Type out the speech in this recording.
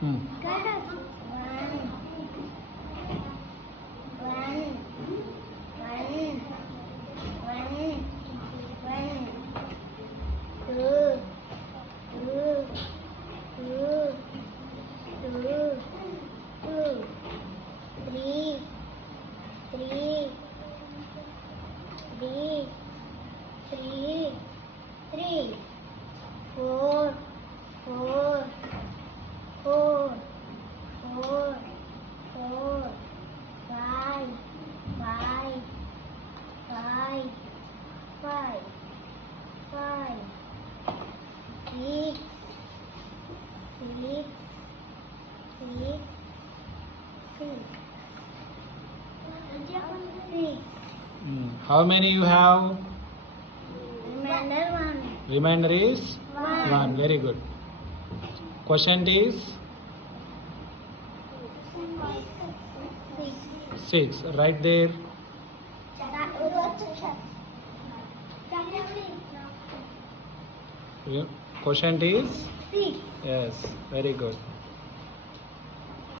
Hmm. Three, four, four, four, four, four, five, five, five, five, five, six, six, six, six. Six. How many you have? Remainder one. Remainder is One. 1. Very good. Quotient is Six. 6. Right there. Quotient is Six. yes. Very good.